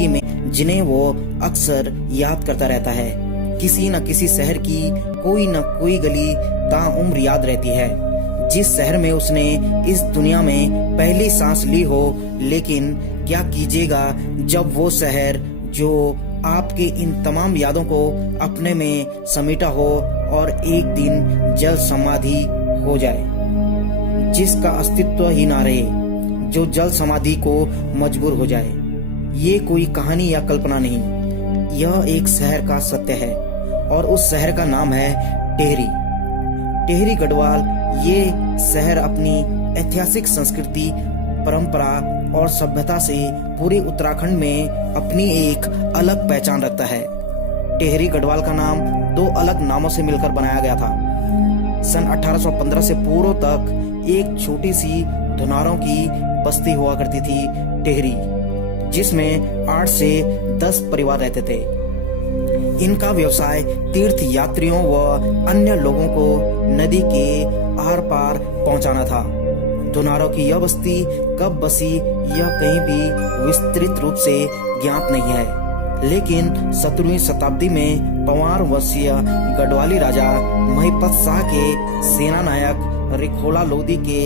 जिंदगी में जिन्हें वो अक्सर याद करता रहता है। किसी न किसी शहर की कोई न कोई गली ताउम्र याद रहती है, जिस शहर में उसने इस दुनिया में पहली सांस ली हो। लेकिन क्या कीजिएगा जब वो शहर जो आपके इन तमाम यादों को अपने में समेटा हो और एक दिन जल समाधि हो जाए, जिसका अस्तित्व ही ना रहे, जो जल समाधि को मजबूर हो जाए। ये कोई कहानी या कल्पना नहीं, यह एक शहर का सत्य है और उस शहर का नाम है टेहरी। टेहरी गढ़वाल ये शहर अपनी ऐतिहासिक संस्कृति, परंपरा और सभ्यता से पूरे उत्तराखंड में अपनी एक अलग पहचान रखता है। टेहरी गढ़वाल का नाम दो अलग नामों से मिलकर बनाया गया था। सन 1815 से पूर्व तक एक छोटी सी धुनारों की बस्ती हुआ करती थी टेहरी, जिसमें 8 से 10 परिवार रहते थे। इनका व्यवसाय तीर्थ यात्रियों व अन्य लोगों को नदी के आर पार पहुंचाना था। धुनारों की यह बस्ती कब बसी यह कहीं भी विस्तृत रूप से ज्ञात नहीं है, लेकिन 17वीं शताब्दी में पंवार वंशीय गढ़वाली राजा महिपत शाह के सेना नायक रिखोला लोधी के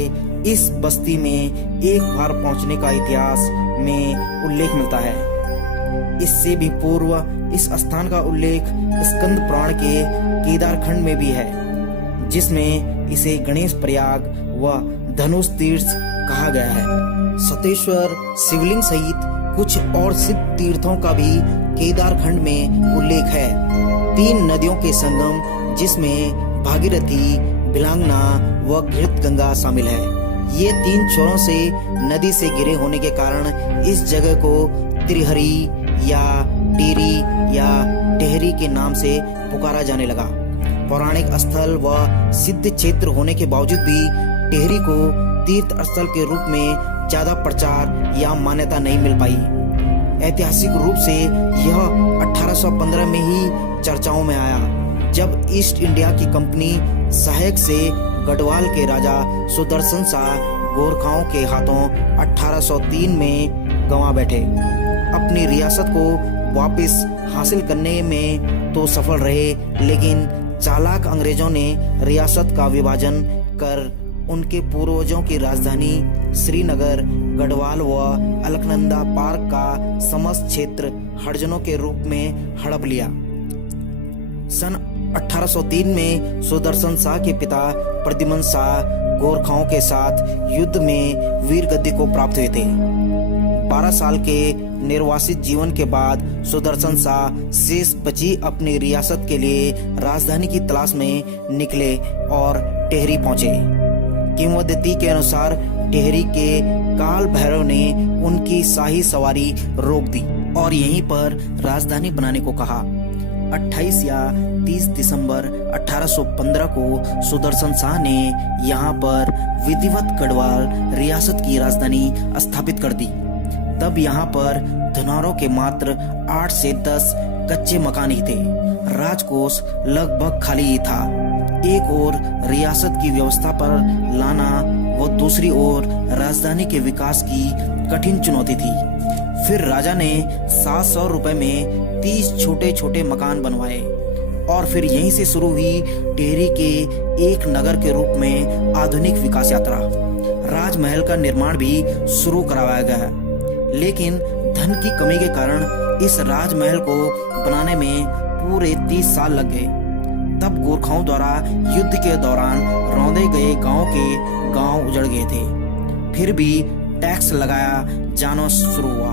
इस बस्ती में एक बार पहुंचने का इतिहास में उल्लेख मिलता है। इससे भी पूर्व इस स्थान का उल्लेख स्कंद पुराण के केदारखंड में भी है, जिसमें इसे गणेश प्रयाग व धनुष तीर्थ कहा गया है। सतेश्वर शिवलिंग सहित कुछ और सिद्ध तीर्थों का भी केदारखंड में उल्लेख है। 3 नदियों के संगम, जिसमें भागीरथी, बिलांगना व घृत गंगा शामिल है। ये 3 छोरों से नदी से घिरे होने के कारण इस जगह को त्रिहरी या टेरी या टेहरी के नाम से पुकारा जाने लगा। पौराणिक स्थल व सिद्ध क्षेत्र होने के बावजूद भी टेहरी को तीर्थ स्थल के रूप में ज्यादा प्रचार या मान्यता नहीं मिल पाई। ऐतिहासिक रूप से यह 1815 में ही चर्चाओं में आया, जब ईस्ट इंडिया की कंपनी सहायक से गढ़वाल के राजा सुदर्शन शाह गोरखाओं के हाथों 1803 में गंवा बैठे। अपनी रियासत को वापस हासिल करने में तो सफल रहे, लेकिन चालाक अंग्रेजों ने रियासत का विभाजन कर उनके पूर्वजों की राजधानी श्रीनगर, गढ़वाल व अलकनंदा पार्क का समस्त क्षेत्र हरिजनों के रूप में हड़प लिया। सन 1803 में सुदर्शन शाह के पिता प्रद्युम्न शाह गोरखाओं के साथ युद्ध में वीर गद्दी को प्राप्त हुए थे। 12 साल के निर्वासित जीवन के बाद सुदर्शन शाह शेष बची अपनी रियासत के लिए राजधानी की तलाश में निकले और टेहरी पहुंचे। किंवदंती के अनुसार टेहरी के काल भैरव ने उनकी शाही सवारी रोक दी और यहीं पर राजधानी बनाने को कहा। 28 या 30 दिसंबर 1815 को सुदर्शन शाह ने यहाँ पर विधिवत गढ़वाल रियासत की राजधानी स्थापित कर दी। तब यहाँ पर धुनारों के मात्र 8 से 10 कच्चे मकान ही थे। राजकोष लगभग खाली ही था। एक ओर रियासत की व्यवस्था पर लाना व दूसरी ओर राजधानी के विकास की कठिन चुनौती थी। फिर राजा ने 700 रुपए में 30 छोटे छोटे मकान बनवाए और फिर यहीं से शुरू हुई टेहरी के एक नगर के रूप में आधुनिक विकास यात्रा। राजमहल का निर्माण भी शुरू करवाया गया, लेकिन धन की कमी के कारण इस राजमहल को बनाने में पूरे 30 साल लग गए। तब गोरखाओं द्वारा युद्ध के दौरान रौंदे गए गांव के गांव उजड़ गए थे। फिर भी टैक्स लगाया जाना शुरू हुआ।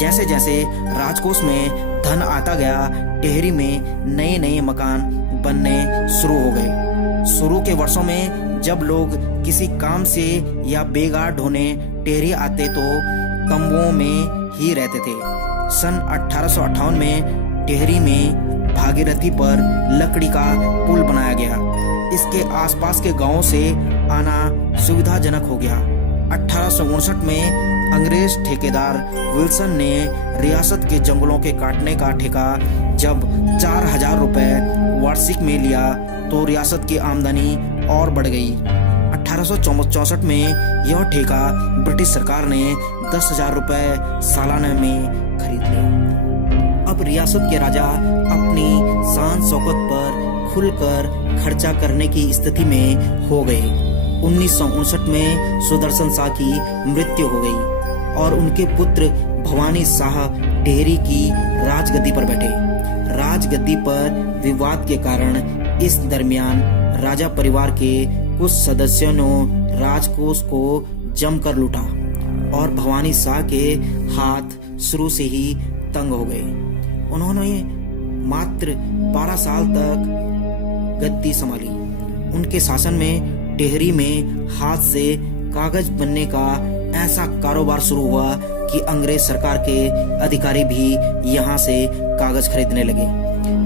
जैसे जैसे राजकोष में धन आता गया, टेहरी में नए नए मकान बनने शुरू हो गए। शुरू के वर्षों में जब लोग किसी काम से या बेगार ढोने टेहरी आते तो तंबुओं में ही रहते थे। सन 1858 में टेहरी में भागीरथी पर लकड़ी का पुल बनाया गया। इसके आसपास के गांवों से आना सुविधाजनक हो गया। 1859 में अंग्रेज ठेकेदार विल्सन ने रियासत के जंगलों के काटने का ठेका जब 4000 रुपए वार्षिक में लिया तो रियासत की आमदनी और बढ़ गई। 1864 में यह ठेका ब्रिटिश सरकार ने 10,000 रुपए सालाना में खरीद लिया। रियासत के राजा अपनी शान शौकत पर खुलकर खर्चा करने की स्थिति में हो गए। 1959 में सुदर्शन शाह की मृत्यु हो गई और उनके पुत्र भवानी शाह टिहरी की राजगद्दी पर बैठे। राजगद्दी पर विवाद के कारण इस दरमियान राजा परिवार के कुछ सदस्यों ने राजकोष को जमकर लूटा और भवानी शाह के हाथ शुरू से ही तंग हो गए। उन्होंने मात्र 12 साल तक गद्दी संभाली। उनके शासन में टिहरी में हाथ से कागज बनने का ऐसा कारोबार शुरू हुआ कि अंग्रेज सरकार के अधिकारी भी यहाँ से कागज खरीदने लगे।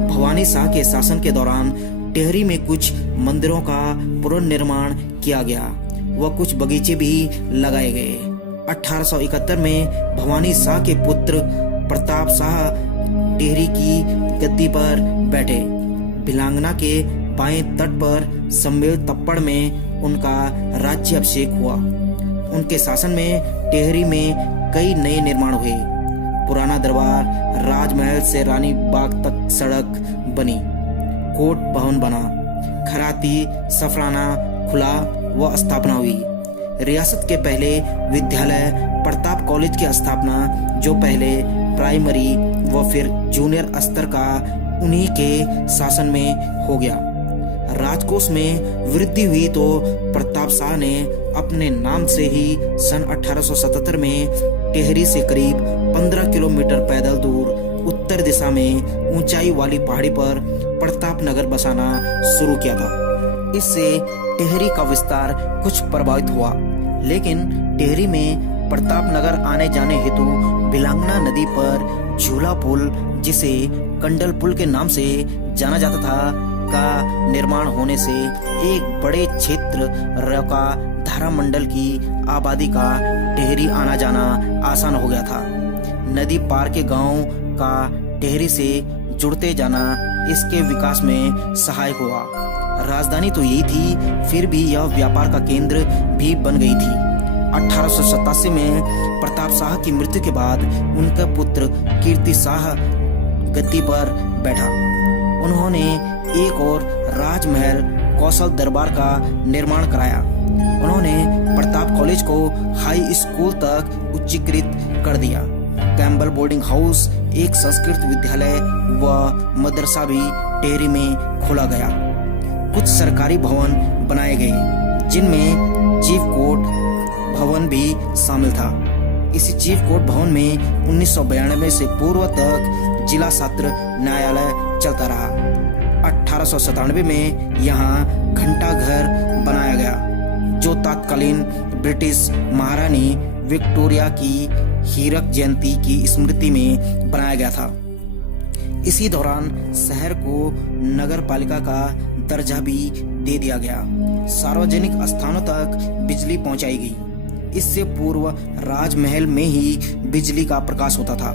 भवानी शाह के शासन के दौरान टिहरी में कुछ मंदिरों का पुनर्निर्माण किया गया व कुछ बगीचे भी लगाए गए। 1871 में भवानी शाह के पुत्र प्रताप शाह टिहरी की गद्दी पर बैठे। भिलांगना के बाएं तट पर सम्मेल तप्पड़ में उनका राज्य अभिषेक हुआ। उनके शासन में टिहरी में कई नए निर्माण हुए। पुराना दरबार राजमहल से रानी बाग तक सड़क बनी, कोर्ट भवन बना, खराती सफराना खुला व स्थापना हुई। रियासत के पहले विद्यालय प्रताप कॉलेज की स्थापना, जो पहले प्राइमरी व फिर जूनियर स्तर का उन्हीं के शासन में हो गया। राजकोष में वृद्धि हुई तो प्रताप शाह ने अपने नाम से ही सन 1877 में टिहरी से करीब 15 किलोमीटर पैदल दूर उत्तर दिशा में ऊंचाई वाली पहाड़ी पर प्रताप नगर बसाना शुरू किया था। इससे टिहरी का विस्तार कुछ प्रभावित हुआ, लेकिन टिहरी में प्रताप नगर आने जाने हेतु भिलांगना नदी पर झूला पुल, जिसे कंडल पुल के नाम से जाना जाता था, का निर्माण होने से एक बड़े क्षेत्र रौका धारा मंडल की आबादी का टिहरी आना जाना आसान हो गया था। नदी पार के गांव का टिहरी से जुड़ते जाना इसके विकास में सहायक हुआ। राजधानी तो यही थी, फिर भी यह व्यापार का केंद्र भी बन गई थी। 1887 में प्रताप शाह की मृत्यु के बाद उनका पुत्र कीर्ति शाह गद्दी पर बैठा। उन्होंने एक और राजमहल कौशल दरबार का निर्माण कराया। उन्होंने प्रताप कॉलेज को हाई स्कूल तक उच्चीकृत कर दिया। कैम्बल बोर्डिंग हाउस, एक संस्कृत विद्यालय व मदरसा भी टिहरी में खोला गया। कुछ सरकारी भवन बनाए गए, जिनमें चीफ कोर्ट भवन भी शामिल था। इसी चीफ कोर्ट भवन में 1992 से पूर्व तक जिला सत्र न्यायालय चलता रहा। 1897 में यहाँ घंटा घर बनाया गया, जो तत्कालीन ब्रिटिश महारानी विक्टोरिया की हीरक जयंती की स्मृति में बनाया गया था। इसी दौरान शहर को नगर पालिका का दर्जा भी दे दिया गया। सार्वजनिक स्थानों तक बिजली पहुंचाई गई। इससे पूर्व राजमहल में ही बिजली का प्रकाश होता था।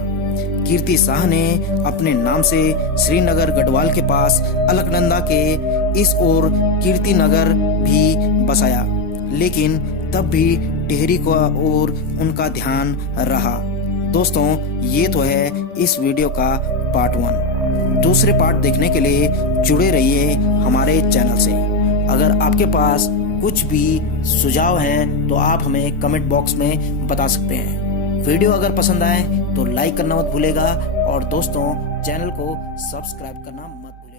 कीर्ति शाह ने अपने नाम से श्रीनगर गढ़वाल के पास अलकनंदा के इस ओर कीर्ति नगर भी बसाया, लेकिन तब भी टिहरी को ओर उनका ध्यान रहा। दोस्तों, ये तो है इस वीडियो का पार्ट 1। दूसरे पार्ट देखने के लिए जुड़े रहिए हमारे चैनल से। अगर आपके पास कुछ भी सुझाव हैं तो आप हमें कमेंट बॉक्स में बता सकते हैं। वीडियो अगर पसंद आए तो लाइक करना मत भूलेगा और दोस्तों चैनल को सब्सक्राइब करना मत भूलिएगा।